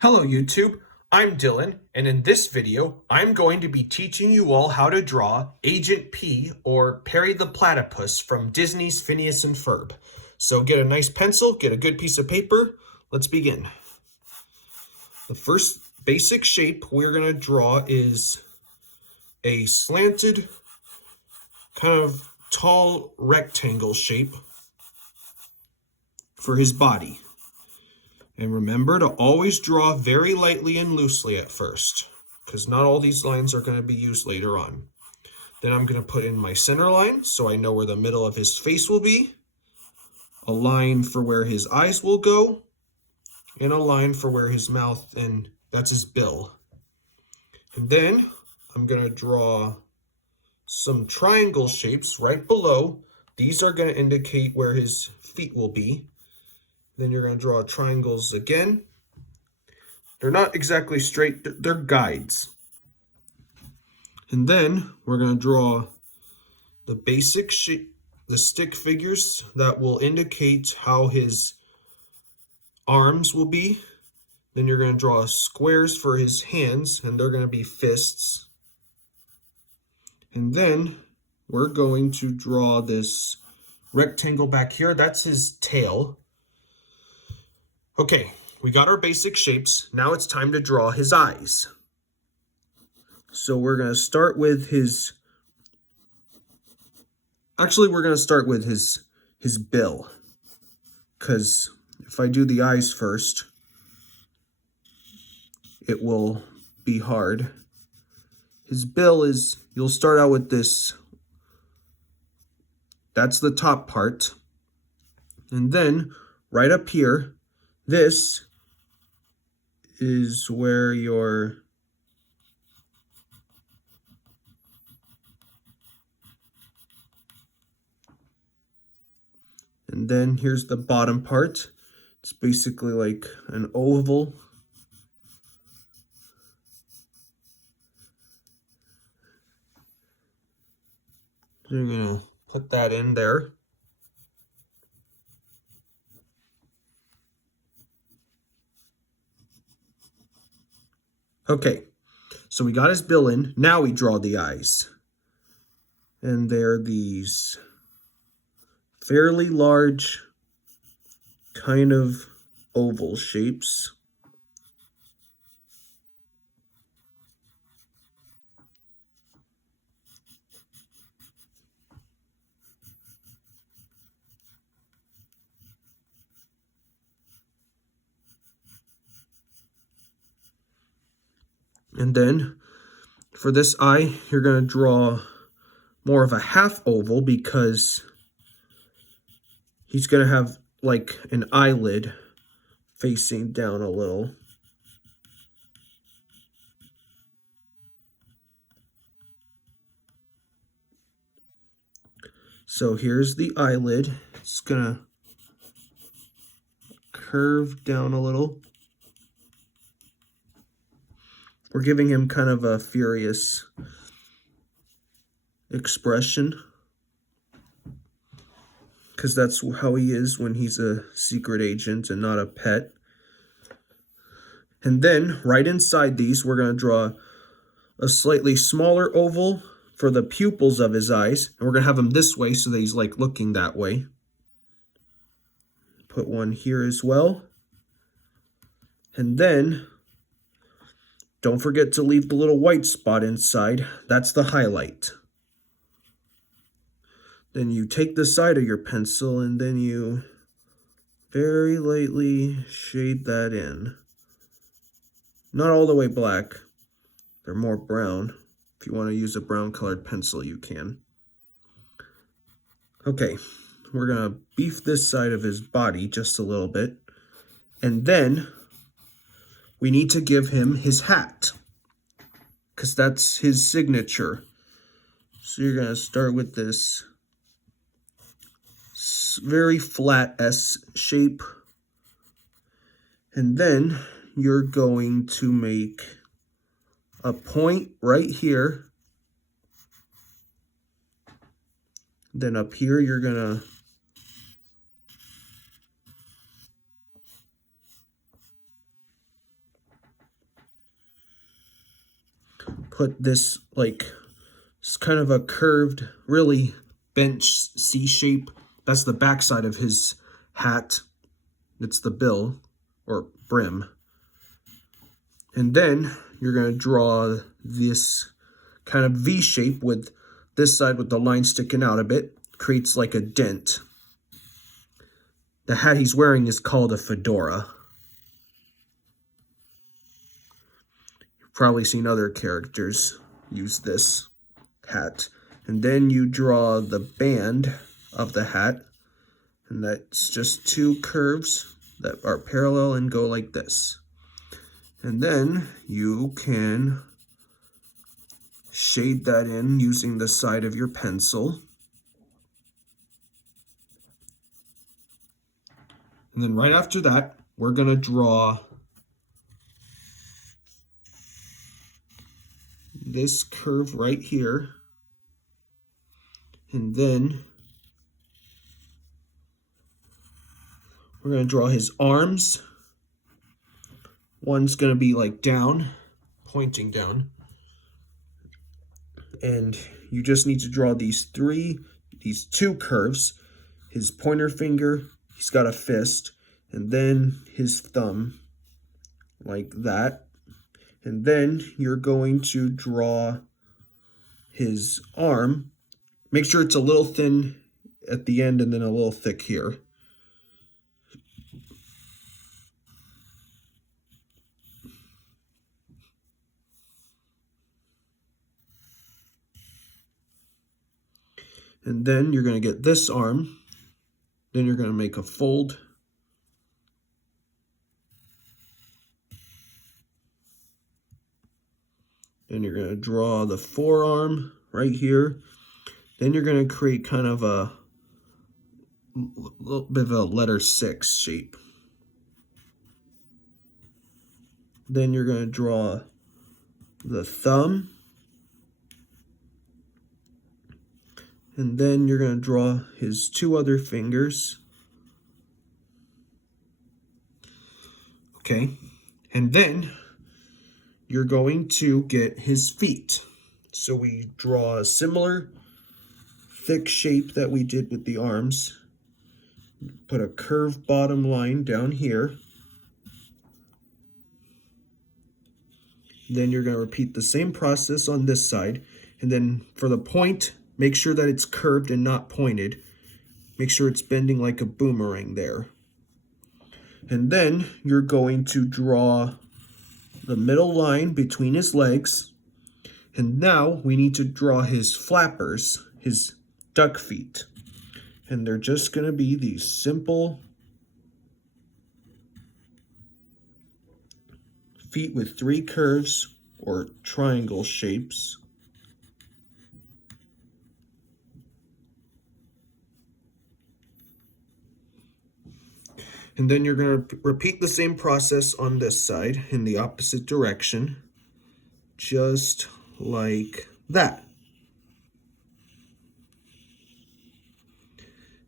Hello YouTube, I'm Dylan, and in this video, I'm going to be teaching you all how to draw Agent P or Perry the Platypus from Disney's Phineas and Ferb. So get a nice pencil, get a good piece of paper, let's begin. The first basic shape we're going to draw is a slanted, kind of tall rectangle shape for his body. And remember to always draw very lightly and loosely at first, because not all these lines are going to be used later on. Then I'm going to put in my center line so I know where the middle of his face will be, a line for where his eyes will go, and a line for where his mouth, and that's his bill. And then I'm going to draw some triangle shapes right below. These are going to indicate where his feet will be. Then you're going to draw triangles again. They're not exactly straight, they're guides. And then we're going to draw the basic shape, the stick figures that will indicate how his arms will be. Then you're going to draw squares for his hands, and they're going to be fists. And then we're going to draw this rectangle back here. That's his tail. Okay, we got our basic shapes. Now it's time to draw his eyes. So we're going to start with his... Actually, we're going to start with his bill. Because if I do the eyes first, it will be hard. His bill is... You'll start out with this. That's the top part. And then, right up here, this is where your and then here's the bottom part. It's basically like an oval. So you're gonna put that in there. Okay, so we got his bill in. Now we draw the eyes. And they're these fairly large, kind of oval shapes. And then for this eye, you're going to draw more of a half oval because he's going to have like an eyelid facing down a little. So here's the eyelid. It's going to curve down a little. We're giving him kind of a furious expression, because that's how he is when he's a secret agent and not a pet. And then right inside these, we're going to draw a slightly smaller oval for the pupils of his eyes. And we're going to have him this way so that he's like looking that way. Put one here as well. And then don't forget to leave the little white spot inside. That's the highlight. Then you take the side of your pencil and then you very lightly shade that in. Not all the way black. They're more brown. If you want to use a brown colored pencil, you can. Okay, we're going to beef this side of his body just a little bit. And then we need to give him his hat, because that's his signature. So you're going to start with this very flat S shape. And then you're going to make a point right here. Then up here, you're going to put this like, it's kind of a curved, really bent C shape. That's the backside of his hat. It's the bill or brim. And then you're going to draw this kind of V shape with this side with the line sticking out a bit. Creates like a dent. The hat he's wearing is called a fedora. You've probably seen other characters use this hat. And then you draw the band of the hat. And that's just two curves that are parallel and go like this. And then you can shade that in using the side of your pencil. And then right after that, we're going to draw this curve right here. And then we're going to draw his arms. One's going to be like down, pointing down. And you just need to draw these two curves. His pointer finger, he's got a fist, and then his thumb, like that. And then you're going to draw his arm. Make sure it's a little thin at the end and then a little thick here. And then you're going to get this arm. Then you're going to make a fold. Then you're going to draw the forearm right here. Then you're going to create kind of a little bit of a letter 6 shape. Then you're going to draw the thumb. And then you're going to draw his two other fingers. Okay. And then you're going to get his feet. So we draw a similar thick shape that we did with the arms. Put a curved bottom line down here. Then you're going to repeat the same process on this side. And then for the point, make sure that it's curved and not pointed. Make sure it's bending like a boomerang there. And then you're going to draw the middle line between his legs. And now we need to draw his flappers, his duck feet. And they're just going to be these simple feet with 3 curves or triangle shapes. And then you're going to repeat the same process on this side in the opposite direction, just like that.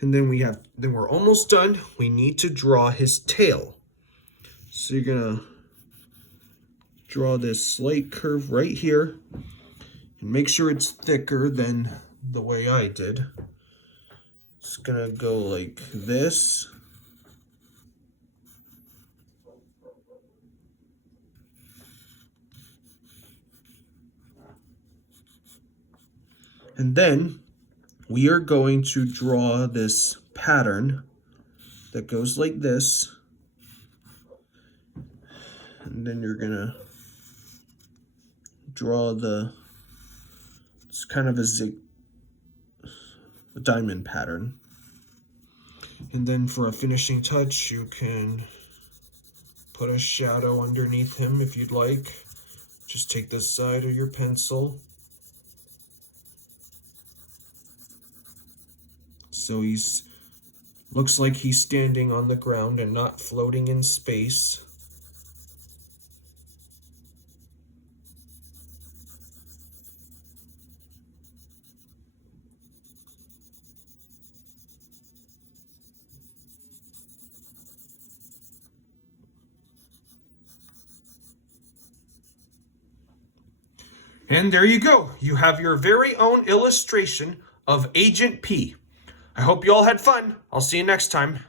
And then we're almost done. We need to draw his tail. So you're going to draw this slight curve right here and make sure it's thicker than the way I did. It's going to go like this. And then we are going to draw this pattern that goes like this. And then you're going to draw it's kind of a diamond pattern. And then for a finishing touch, you can put a shadow underneath him if you'd like. Just take the side of your pencil. So looks like he's standing on the ground and not floating in space. And there you go. You have your very own illustration of Agent P. I hope you all had fun. I'll see you next time.